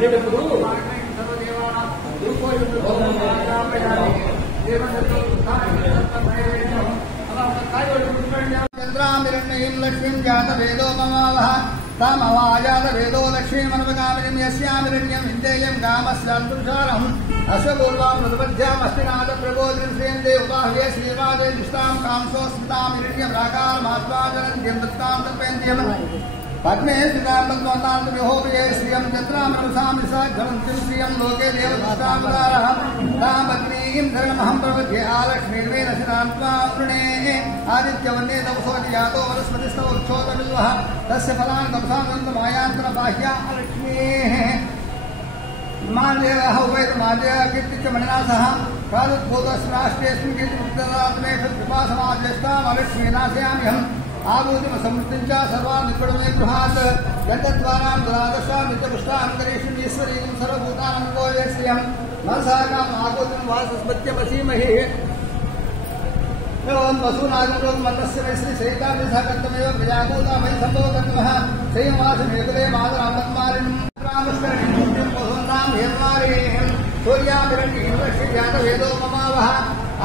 వెళ్ళేటప్పుడు చంద్రామిరణ్యం లక్ష్మీం జాత వేదో మమావహ తామవాజాత వేదో లక్ష్మీమనవగామినిం యస్యామిరణ్యం ఇందేయం కామస్యాల్పురుషారం అశ్వపూర్వాం మృతపద్యామస్తినాథ ప్రబోధిం శ్రీయందే ఉపాహ్యే శ్రీవాదే దుష్టాం కాంసోస్మితామిరణ్యం రాకారమాత్వాజనంద్యం దత్తాం తపేంద్యం పద్మే శ్రీరామోహోప్రియే శ్రియం చంద్రామృసామిసాజ్వలంతిం శ్రియం లోకే దేవదృష్టావతారః రామగ్నీం ధర్మహం ప్రపద్యే ఆలక్ష్మీర్వేణ శిరాం త్వాం వృణే ఆదిత్యవన్నే తపసోటి యాతో వనస్పతిస్తవ ఉక్షోతమిల్వః తస్య ఫలాని తపసానందమాయాంతర బాహ్యా లక్ష్మీః మాన్దేవః ఉపైత మాన్దేవ కీర్తిచ్చ మణినాథః కాలుద్భూతస్రాష్ట్రేస్మిన్ కీర్తిముక్తదాత్మేషు కృపాసమాజ్యేష్టామలక్ష్మీనాశయామ్యహం ఆభూతిమ సమృద్ధించ సర్వాన్ నిపుణమే గృహాత్ గంధద్వారాం దురాదశాం నిత్యపుష్టాం గరీషుం ఈశ్వరీం సర్వభూతానం గోవే శ్రియం మనసాకాం ఆగోతిం వాసస్పత్యమసీమహి ఓం వసూనాగం మన్నస్య శ్రీ సైతామిధాకర్తమేవ ప్రజాభూతామై సంభవకర్మః శ్రీనివాసమేకదే మాధరామత్మారిణం రామస్కరణం మోహన్నాం హేమారీం సూర్యామిరణ్యం లక్ష్మీ జాత వేదో మమావహ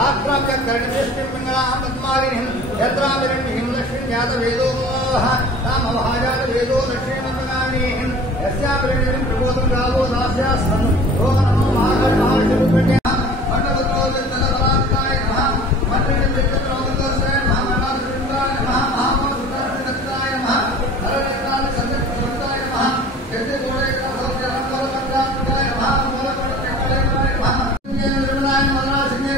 ఆక్రామ్య కర్ణేష్టిం మంగళాం పద్మారిణం యత్రామిరణ్యం లక్ష్మీ జాత వేదో మమావహ తామవహాజాత వేదో లక్ష్మీమన్మగామినీం యస్యామిరణ్యం ప్రబోధం రావో దాస్యాస్తం ఓం నమో మహాగణాధిపతయే మండలత్రోజలబలాత్తాయ నమః మంత్రినిత్యత్రోజలస్య నమః మహాసుందరాయ నమః మహామోసుందరాయ నమః హరనేతాయ సంజయసుందరాయ నమః యజ్ఞగోళేకాసోజలంబరమంత్రాయ నమః మూలపడత్యకాయ నమః నిర్మలాయ మదనాసినే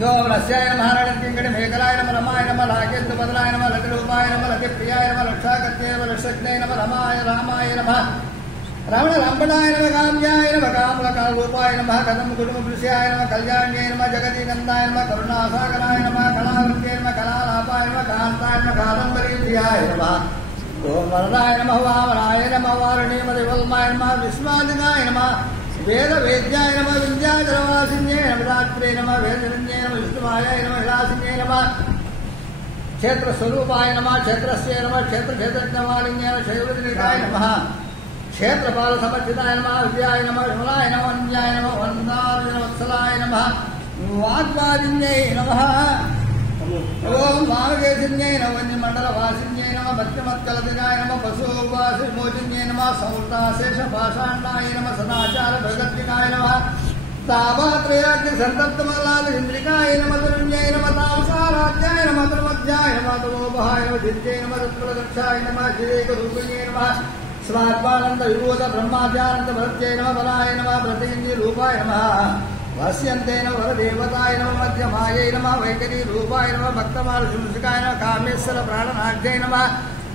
యోగస్యాయ మహారాణింకడి మేఘలాయ నమ రమాయ నమ లాకేంద్ర బదలాయ నమ లటిరూపాయ నమ లటిప్రియాయ నమ లక్షాకత్యే నమ లక్షజ్ఞే నమ రమాయ రామాయ నమ రమణ రంభణాయ నమ కామ్యాయ నమ కామలకారూపాయ నమ కదం కుటుంబృష్యాయ నమ కళ్యాణ్యే నమ జగదీనందాయ నమ కరుణాసాగరాయ నమ కళావృత్తే నమ కళాలాపాయ నమ కాంతాయ నమ కాదంబరీధ్యాయ నమ ఓం వరదాయ నమ వామనాయ నమ వారుణీమదివల్మాయ నమ విశ్వాదినాయ నమ వేద వేద్యాయ నమ విద్యాధరవాసిన్యే నమ రాత్రే నమ వేదవిన్యే నమ విష్ణువాయ నమ విలాసిన్యే నమ క్షేత్రస్వరూపాయ నమ క్షేత్రస్య నమ క్షేత్రక్షేత్రజ్ఞవాలిన్యే నమ శైవజనికాయ నమ క్షేత్రపాల సమర్చితాయ నమ విద్యాయ నమ విమలాయ నమ వన్యాయ నమ వందాయ వత్సలాయ నమ వాగ్వాదిన్యై నమ ఓం మానవేశిన్యై నమ వన్యమండలవాసిన్యై నమ భక్తిమత్కలదినాయ నమ పశువాసిమోచిన్యై నమ సంవృతాశేష పాషాండాయ నమ సదాచార భగత్తికాయ నమ తాపాత్రయాగ్ని సంతప్తమల్లాది ఇంద్రికాయ నమ తరుణ్యై నమ తామసారాధ్యాయ నమ ధర్మధ్యాయ నమ తమోభాయ నమ దిత్యై నమ తత్ఫలదక్షాయ నమ శ్రీకరూపిణ్యై నమ స్వాత్మానంద విభూత బ్రహ్మాధ్యానంద భరత్యై నమ బలాయ నమ ప్రతినిధి రూపాయ నమ వస్యంతే నమ వరదేవతాయ నమ మధ్యమాయై నమ వైఖరీ రూపాయ నమ భక్తమారుషుకాయ నమ కామేశ్వర ప్రాణనాథ్యై నమ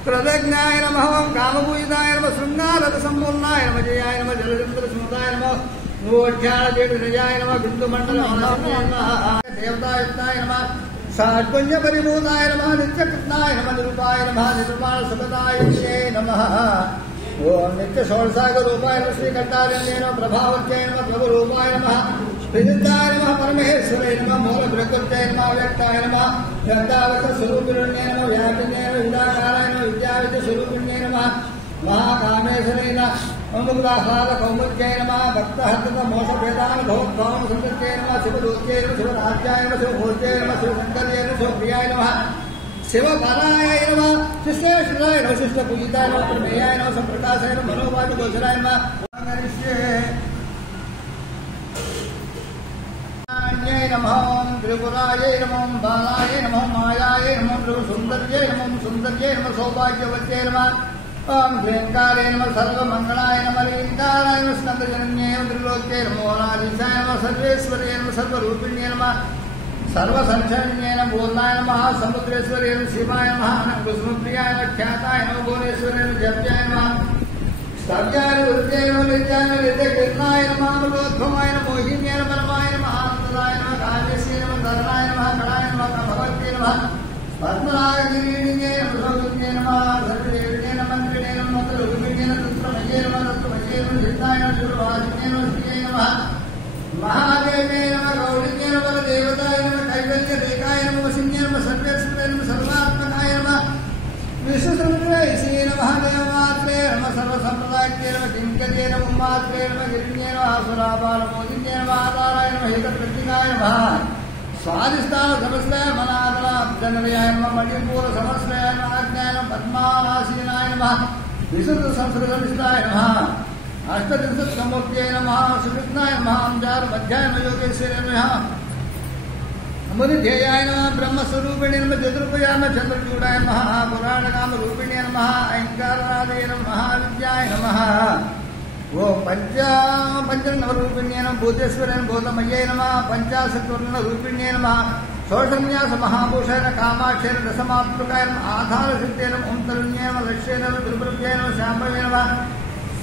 కృతజ్ఞాయ నమ ఓం కామపూజితాయ నమ శృంగారత సంపూర్ణాయ నమ జయాయ నమ జలచంద్ర స్మృతాయ నమ నోఢ్యాళజేయాయ నమ బిందుమండల దేవతాయుక్తాయ నమ షాడ్గుణ్య పరిభూతాయ నమ నిత్యకృష్ణాయ నమ నిరూపాయ నమ నిర్మాణ సుఖదాయ నమ ఓం నిత్య షోడశాగ రూపాయ నమ శ్రీకంఠారణ్యే నమ ప్రభావత్యై నమ ప్రభురూపాయ నమ ప్రసిద్ధాయ నమ పరమేశ్వరాయ నమ మూల ప్రకృత్యై నమ వ్యక్తాయ నమ వ్యక్తావత స్వరూపిణ్యే నమ వ్యాపిన్యే నమ విద్యాకారాయ నమ విద్యావిద్య స్వరూపిణ్యే నమ మహాకామేశ్వరాయ ముగ్ధాహ్లాద కౌముద్యై నమ భక్తహర్త మోసభేదాన భవద్భావం సంతత్యై నమ శివదూత్యై నమ శివరాజ్యాయ నమ శివమూర్త్యై నమ శివశంకర్యై నమ శివప్రియాయ నమ శివపరాయ నమ శిష్టేశ్వరాయ నమ శిష్టపూజితాయ నమ ప్రమేయాయ నమ సంప్రకాశాయ నమ మనోవాది గోచరాయ నమ నమో త్రిపురాయై నమో బాలాయై నమో మాయాయై నమో సుందర్యై నమో సుందర్యై నమ సౌభాగ్యవత్యై నమ ఓం శ్రీంకారాయ నమ సర్వమంగళాయ నమ లీంకారాయ నమ స్కందజనన్యై నమ త్రిలోక్యై నమో నారీశాయ నమ సర్వేశ్వర్యై నమ సర్వరూపిణ్యై నమ సర్వసంక్షణ్యై నమ పూర్ణాయ నమ సముద్రేశ్వర్యై నమ శివాయ నమ కుసుమప్రియాయ నమ ఖ్యాతాయ నమ భువనేశ్వర్యై నమ జప్యాయ నమ స్తవ్యాయ వృత్యాయ నమ నిత్యాయ నమ నిత్యకృష్ణాయ నమ అమృతోద్భవాయ నమ మోహిన్యాయ నమ పరమాయ నమ ఆనందదాయ నమ కావ్యస్య నమ ధరణాయ నమ కళాయ నమ భగవత్యై నమ పద్మనాయ గిరీణ్యై నమ సౌజన్యై నమ సర్వేణ్యై నమ మంత్రిణ్యై నమ మంత్రరూపిణ్యై నమ తత్రమయై నమ తత్రమయై నమ జితాయ నమ శుభవాసిన్యై నమ శ్రీయై నమ మహాదేవ్యై నమ గౌరిణ్యై నమ దేవతాయ నమ కైవల్య రేఖాయ నమ వసిన్యై నమ సర్వేశ్వరాయ నమ సర్వాత్మకాయ నమ विश्वसंग्रहैषे नमः देवमात्रे नमः सर्वसम्प्रदायज्ञे नमः किङ्कर्ये नमः उम्मात्रे नमः गिरिण्ये नमः सुरापालमोदिन्ये नमः आधाराय नमः हितप्रतिकाय नमः स्वादिष्ठान समस्ताय मनादनाब्जनयाय नमः मणिपूर समस्ताय नमः आज्ञाय नमः पद्मावासीनाय नमः विशुद्ध संस्कृतनिष्ठाय नमः अष्टत्रिंशत्समूर्त्यै नमः सुकृष्णाय नमः अंजार मध्याय नमः योगेश्वराय नमः अमृतेयाय नमः ब्रह्मस्वरूपिणे नमः चतुर्भुजाय नमः चंद्रचूडाय नमः पुराणकामरूपिणे नमः ऐङ्कारनादये नमः विद्याय नमः ओम पंचनवरूपिण्ये नमः भूतेश्वराय भूतमये नमः पंचाशत्वर्णरूपिण्ये नमः षोडशन्यास महाभूषण कामाक्षेण रसमात्मकाय नमः आधारसिद्धे नमः ओं तरुण्ये नमः लक्ष्ये नमः त्रिपुरभ्ये नमः शाम्भवे नमः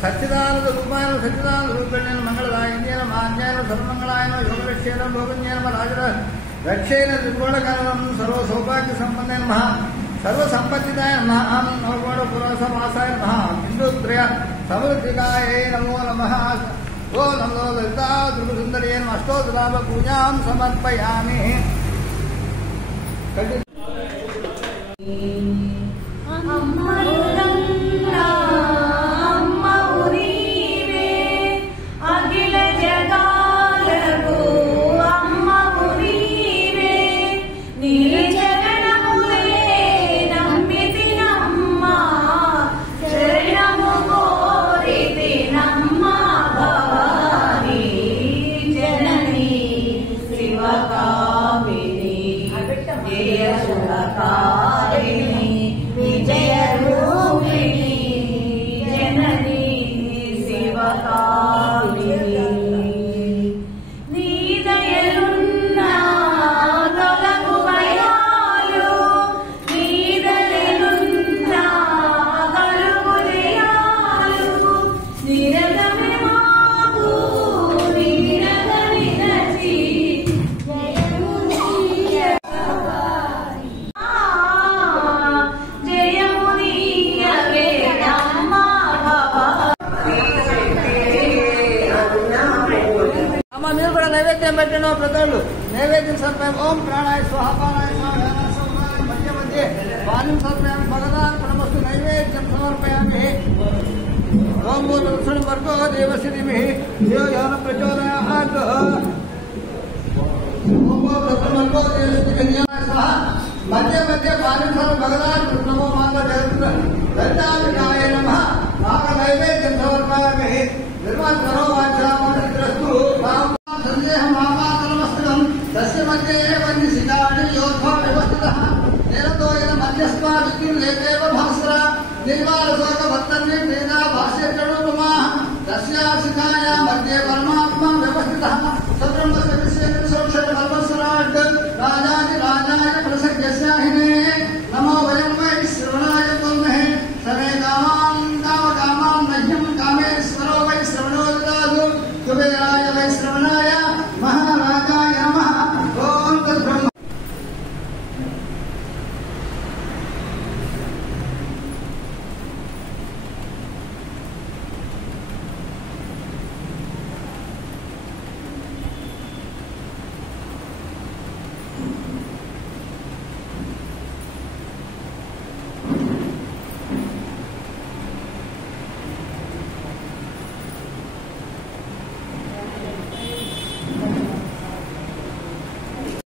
सच्चिदानंद रूपाय नमः सच्चिदानंद रूपिण्ये नमः मंगलदायिन्ये नमः आज्ञाय नमः सर्वमंगलाय नमः योगरक्षे नमः भोगन्ये नमः राजरक्षेण त्रिगुणकारणं सर्वसौभाग्यसम्पन्ने नमः सर्वसम्पत्तिदाय नमः नवगुणपुरसवासाय नमः बिन्दुत्रय समृद्धिकाय नमो नमः ओ नमो ललिता त्रिपुरसुन्दर्यै नमः अष्टोत्तराभ पूजां समर्पयामि नैवेद्यं పెట్టిన ప్రజలు నైవేద్యం సమర్పయామి ఓం ప్రాణాయ స్వాహా ప్రాణాయ స్వాహా మధ్య మధ్య పానం సమర్పయామి భగవాన్ ప్రణమస్తు నైవేద్యం సమర్పయామి ఓం భూతలక్షణం వర్గో దేవస్య ధీమహి ధియో యో నః ప్రచోదయాత్ ఓం భూతలక్షణం వర్గో దేవస్య ధీమహి స్వాహా మధ్య మధ్య పానం సమర్పయామి భగవాన్ నమో మాత దత్తావికాయ నమః మాక నైవేద్యం సమర్పయామి నిర్మాణ కరో వాంఛామనిద్రస్తు तस्य मध्ये वन्यसिकाणि योद्धा व्यवस्थितः निरतोयन मध्यस्मा विद्युल्लेखेव भास्करा निर्मालशोकभत्तन्ये तेना भाष्यचणुपमाः तस्या शिखायां